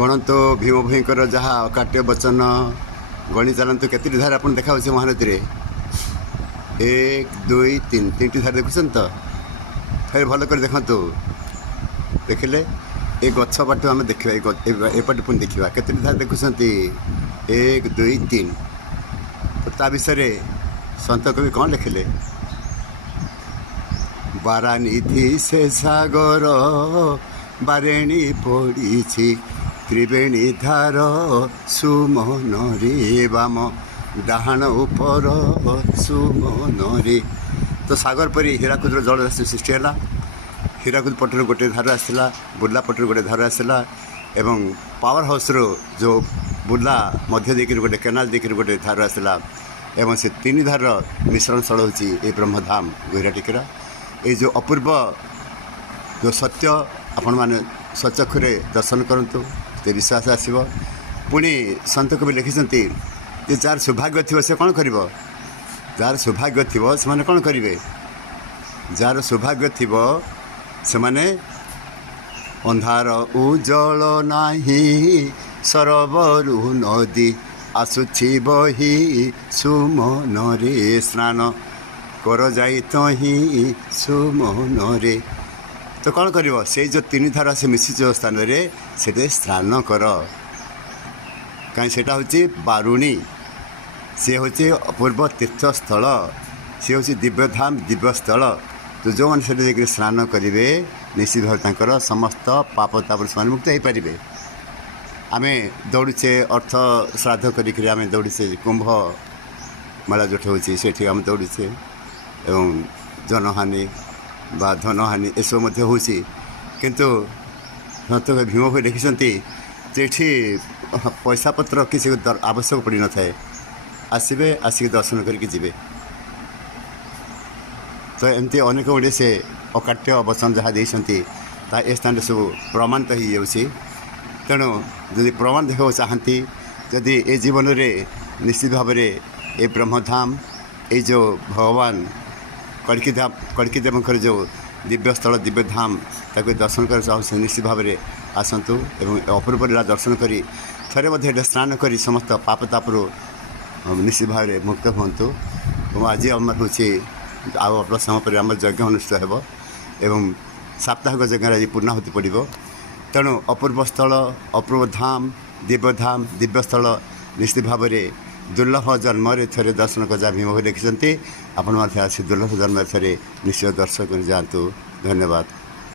ଗଣନ୍ତୁ ଭୀମ ଭୋଇଙ୍କର ଯାହା ଅକାଟ୍ୟ ବଚନ ଗଣି ଚାଲନ୍ତୁ କେତୋଟି ଧାର ଆପଣ ଦେଖାଉଛି ମହାନଦୀରେ 1 2 3 ତିନିଟି ଧାର ଦେଖୁଛନ୍ତି ତ ଥରେ ଭଲ କରି ଦେଖନ୍ତୁ ଦେଖିଲେ ଏ ଗଛ ବାଟୁ ଆମେ ଦେଖିବା ଏପଟେ ପୁଣି ଦେଖିବା କେତୋଟି ଧାର ଦେଖୁଛନ୍ତି 1 2 3 ତ ତା ବିଷୟରେ ସନ୍ଥ କବି କ'ଣ ଲେଖିଲେ ବାରାନିଧି ସେ ସାଗର ବାରେଣୀ ପଡ଼ିଛି ତ୍ରିବେଣୀ ଧାର ସୁମନରେ ବାମ ଡାହାଣ ଉପର ସୁମନରେ ତ ସାଗର ପରି ହୀରାକୁଦର ଜଳରାଶି ସୃଷ୍ଟି ହେଲା ହୀରାକୁଦ ପଟରୁ ଗୋଟିଏ ଧାର ଆସିଲା ବୁର୍ଲା ପଟରୁ ଗୋଟିଏ ଧାର ଆସିଲା ଏବଂ ପାୱାର ହାଉସ୍ରୁ ଯେଉଁ ବୁର୍ଲା ମଧ୍ୟ ଦେଇକରି ଗୋଟେ କେନାଲ ଦେଇକରି ଗୋଟେ ଧାର ଆସିଲା ଏବଂ ସେ ତିନି ଧାରର ମିଶ୍ରଣ ସ୍ଥଳ ହେଉଛି ଏ ବ୍ରହ୍ମଧାମ ଗହିରାଟିକିରା ଏଇ ଯେଉଁ ଅପୂର୍ବ ଯେଉଁ ସତ୍ୟ ଆପଣମାନେ ସ୍ୱଚକ୍ଷୁରେ ଦର୍ଶନ କରନ୍ତୁ ସେ ବିଶ୍ୱାସ ଆସିବ ପୁଣି ସନ୍ଥ କବି ଲେଖିଛନ୍ତି ଯେ ଯାହାର ସୌଭାଗ୍ୟ ଥିବ ସେ କ'ଣ କରିବ ଯାହାର ସୌଭାଗ୍ୟ ଥିବ ସେମାନେ କ'ଣ କରିବେ ଯାହାର ସୌଭାଗ୍ୟ ଥିବ ସେମାନେ ଅନ୍ଧାର ଉଜ୍ଜଳ ନାହିଁ ସରୋବରୁ ନଦୀ ଆସୁଛି ବହି ସୁମନରେ ସ୍ନାନ କର ଯାଇ ତହିଁ ସୁମନରେ ତ କ'ଣ କରିବ ସେଇ ଯେଉଁ ତିନି ଧାର ସେ ମିଶିଛି ସ୍ଥାନରେ ସେଠି ସ୍ନାନ କର କାହିଁ ସେଇଟା ହେଉଛି ବାରୁଣୀ ସେ ହେଉଛି ଅପୂର୍ବ ତୀର୍ଥସ୍ଥଳ ସେ ହେଉଛି ଦିବ୍ୟଧାମ ଦିବ୍ୟସ୍ଥଳ ତ ଯେଉଁମାନେ ସେଠି ଯାଇକରି ସ୍ନାନ କରିବେ ନିଶ୍ଚିତ ଭାବରେ ତାଙ୍କର ସମସ୍ତ ପାପ ତାପରେ ସେମାନେ ମୁକ୍ତ ହୋଇପାରିବେ ଆମେ ଦୌଡ଼ୁଛେ ଅର୍ଥ ଶ୍ରାଦ୍ଧ କରିକିରି ଆମେ ଦୌଡ଼ୁଛେ କୁମ୍ଭ ମେଳା ଯେଉଁଠି ହେଉଛି ସେଠି ଆମେ ଦୌଡ଼ୁଛେ ଏବଂ ଜନହାନି ବା ଧନହାନି ଏସବୁ ମଧ୍ୟ ହେଉଛି କିନ୍ତୁ ଭୀମ ଭୋଇ ଦେଖିଛନ୍ତି ଯେ ଏଠି ପଇସା ପତ୍ର କିଛି ଆବଶ୍ୟକ ପଡ଼ିନଥାଏ ଆସିବେ ଆସିକି ଦର୍ଶନ କରିକି ଯିବେ ତ ଏମିତି ଅନେକ ଗୁଡ଼ିଏ ସେ ଅକାଟ୍ୟ ବଚନ ଯାହା ଦେଇଛନ୍ତି ତାହା ଏ ସ୍ଥାନରେ ସବୁ ପ୍ରମାଣିତ ହୋଇଯାଉଛି ତେଣୁ ଯଦି ପ୍ରମାଣ ଦେଖିବାକୁ ଚାହାନ୍ତି ଯଦି ଏ ଜୀବନରେ ନିଶ୍ଚିତ ଭାବରେ ଏ ବ୍ରହ୍ମଧାମ ଏଇ ଯେଉଁ ଭଗବାନ କଳ୍କି ଦେବଙ୍କର ଯେଉଁ ଦିବ୍ୟସ୍ଥଳ ଦିବ୍ୟଧାମ ତାକୁ ଦର୍ଶନ କରିବାକୁ ଚାହୁଁଛନ୍ତି ନିଶ୍ଚିତ ଭାବରେ ଆସନ୍ତୁ ଏବଂ ଅପୂର୍ବ ଲୀଳା ଦର୍ଶନ କରି ଥରେ ମଧ୍ୟ ଏଠି ସ୍ନାନ କରି ସମସ୍ତ ପାପ ତାପରୁ ନିଶ୍ଚିତ ଭାବରେ ମୁକ୍ତ ହୁଅନ୍ତୁ ଏବଂ ଆଜି ଆମର ହେଉଛି ଆଉ ଅଳ୍ପ ସମୟ ପରେ ଆମର ଯଜ୍ଞ ଅନୁଷ୍ଠିତ ହେବ ଏବଂ ସାପ୍ତାହିକ ଯଜ୍ଞରେ ଆଜି ପୂର୍ଣ୍ଣାହୁତି ପଡ଼ିବ ତେଣୁ ଅପୂର୍ବ ସ୍ଥଳ ଅପୂର୍ବ ଧାମ ଦିବ୍ୟସ୍ଥଳ ନିଶ୍ଚିତ ଭାବରେ ଦୁର୍ଲଭ ଜନ୍ମରେ ଥରେ ଦର୍ଶନ କରି ଯାହା ଭୀମ ଭୋଇ ଲେଖିଛନ୍ତି ଆପଣ ମଧ୍ୟ ଆସି ଦୁର୍ଲଭ ଜନ୍ମରେ ଥରେ ନିଶ୍ଚୟ ଦର୍ଶନ କରି ଯାଆନ୍ତୁ ଧନ୍ୟବାଦ।